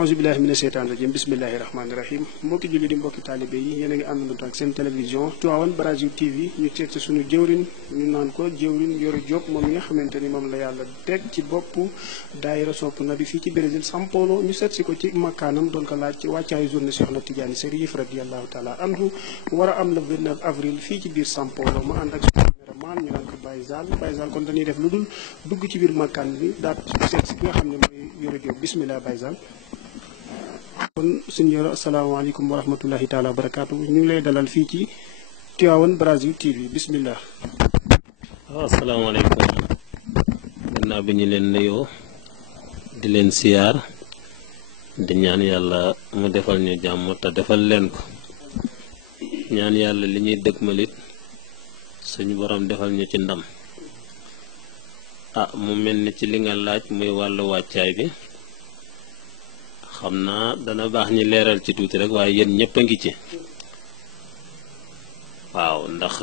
auzu billahi mina sheytaani rajim bismillahi rahmaani rahim mbokki julli di mbokki taalibe yi yéen a ngi àndandoo ak seen télévision Tivaouane Brazil TV ñu seet si suñu jëwrin ñu naan ko jëwrin Yoro Diop moom mi nga xamante ni moom la yàlla teg ci boppu daayira sopp na bi fii ci Brésil São Paulo ñu seet si ko ci makkaanam doon ko laaj ci wàccaayu journée Cheikh Ahmed Tidiane Chérif radiyallahu taala anhu war a am le 29 avril fii ci biir São Paulo mu ànd ak caméraman ñu naan ko Baye Zal kon dañuy def lu dul dugg ci biir makkaan bi daal seet si ki nga xam ne mooy Yoro Diop bismillah Baye Zal. kon suñu Yoro asalaamaaleykum wa rahmatullahi taala wa barakaatu ñu ngi lay dalal fii ci Tivaouane Brazil TV bismillah. waaw asalaamaaleykum gannaaw bi ñu leen nuyoo di leen siyaar di ñaan yàlla mu defal ñu jàmm te defal leen ko ñaan yàlla li ñuy dëgmalit suñu borom defal ñu ci ndam mu mel ni ci li nga laaj muy wàllu wàccaay bi xam naa dana baax ñi leeral ci tuuti rek waaye yéen ñëpp a ngi ci waaw ndax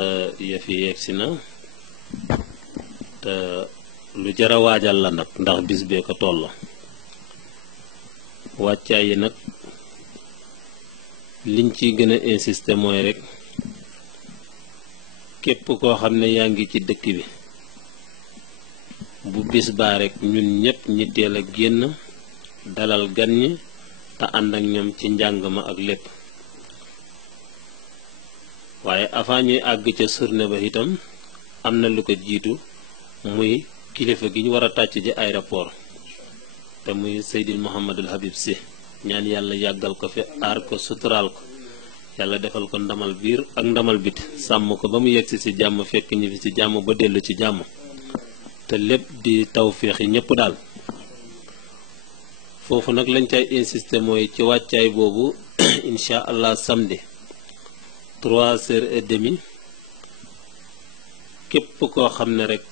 yëf yi yegsi na te lu jar a waajal la nag ndax bis bee ko toll wàccaay yi nag liñ ciy gën a insister mooy rek képp koo xam ne yaa ngi ci dëkk bi bu bis baa rek ñun ñëpp ñi teel a génn dalal gan ñi te ànd ak ñoom ci njàng ma ak lépp waaye avant ñuy àgg ca journée ba itam am na lu ko jiitu muy kilifa gi ñu war a tàcc ci aéroport te muy Seydil Mouhamadul Habib Sy ñaan yàlla yàggal ko fi aar ko suturaal ko yàlla defal ko ndamal biir ak ndamal biti sàmm ko ba mu yegsi ci jàmm fekk ñi fi ci jàmm ba dellu ci jàmm te lépp di tawféex yi ñëpp daal foofu nag lañ cay insister mooy ci wàccaay boobu incha allah samedi 3h30 képp koo xam ne rek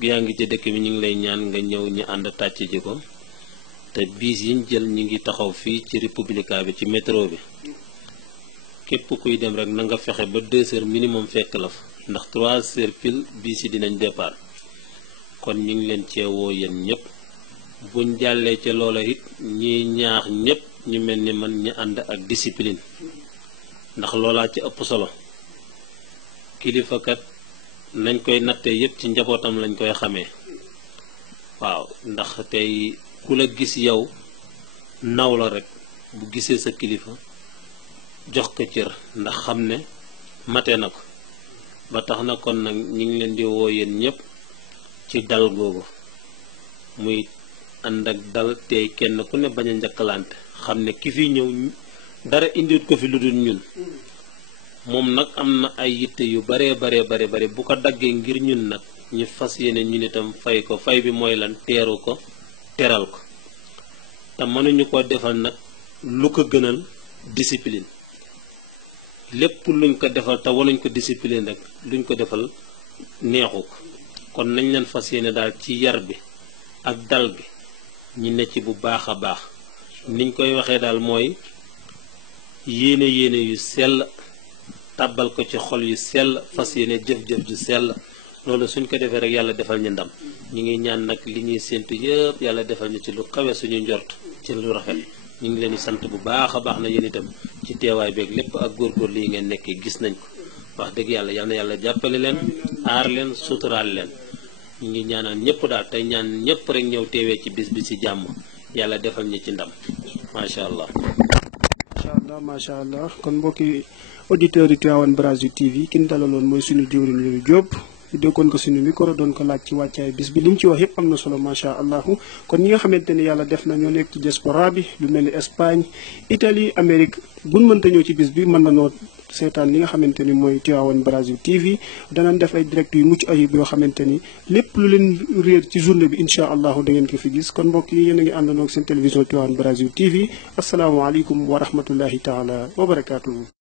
yaa ngi ci dëkk bi ñu ngi lay ñaan nga ñëw ñu ànd tàcc ji ko te biis yiñ jël ñu ngi taxaw fii ci Republica bi ci métro bi képp kuy dem rek na nga fexe ba 2h minimum fekk la fa ndax 3h pile biis yi dinañ départ kon ñu ngi leen ceewoo yéen ñëpp buñ jàllee ca loola it ñiy ñaax ñëpp ñu mel ni man ñu ànd ak discipline ndax loolaa ci ëpp solo kilifakat nañ koy nattee yëpp ci njabootam lañ koy xamee waaw ndax tey ku la gis yow naw la rek bu gisee sa kilifa jox ko cër ndax xam ne mate na ko ba tax na kon nag ñu ngi leen di woo yéen ñëpp ci dal googu muy ànd ak dal tey kenn ku ne bañ a njëkkalante xam ne ki fi ñëw dara indiwut ko fi lu dul ñun moom nag am na ay yitte yu bare bu ko daggee ngir ñun nag ñu fas yéene ñun itam fay ko fay bi mooy lan teeru ko teral ko te mënuñu ko defal nag lu ko gënal discipline lépp luñ ko defal te wanuñ ko discipline rek luñ ko defal neexu ko kon nañ leen fas yéene daal ci yar bi ak dal gi ñi ne ci bu baax a baax niñ koy waxee daal mooy yéene yu sell tàbbal ko ci xol yu sell fas yéene jëf-jëf ju sell loolu suñ ko defee rek yàlla defal ñu ndam ñu ngi ñaan nag li ñuy séentu yëpp yàlla defal ñu ci lu kawe suñu njort ci lu rafet ñu ngi leen di sant bu baax a baax na yéen itam ci teewaay beeg lépp ak góorgóorlu yi ngeen nekkee gis nañ ko wax dëgg yàlla yal na yàlla jàppale leen aar leen suturaal leen ñu ngi ñaanal ñëpp daal tey ñaan ñëpp rek ñëw teewee ci bis bi ci jàmm yàlla defal ñu ci ndam macha allah. macha allah kon mbokki auditeurs yi Tivaouane Brazil TV ki ñu dalaloon mooy suñu jëwriñ Yoro Diop dékkoon ko suñu micro doon ko laaj ci wàccaay bis bi li mu ci wax yëpp am na solo macha allah kon ñi nga xamante ni yàlla def na ñoo nekk ci diaspora bi lu mel ni Espagne Italie Amérique buñ mënta ñëw ci bis bi mën na noo seetaan li nga xamante ni mooy Tivaouane Brazil TV danañ def ay direct yu mucc ayib yoo xamante ni lépp lu leen réer ci journée bi incha allahu da ngeen ko fi gis kon mbokk yi yéen a ngi àndandoo ak seen télévision Tivaouane Brazil TV asalaamaaleykum wa rahmatullahi taala wa barakaatuhu.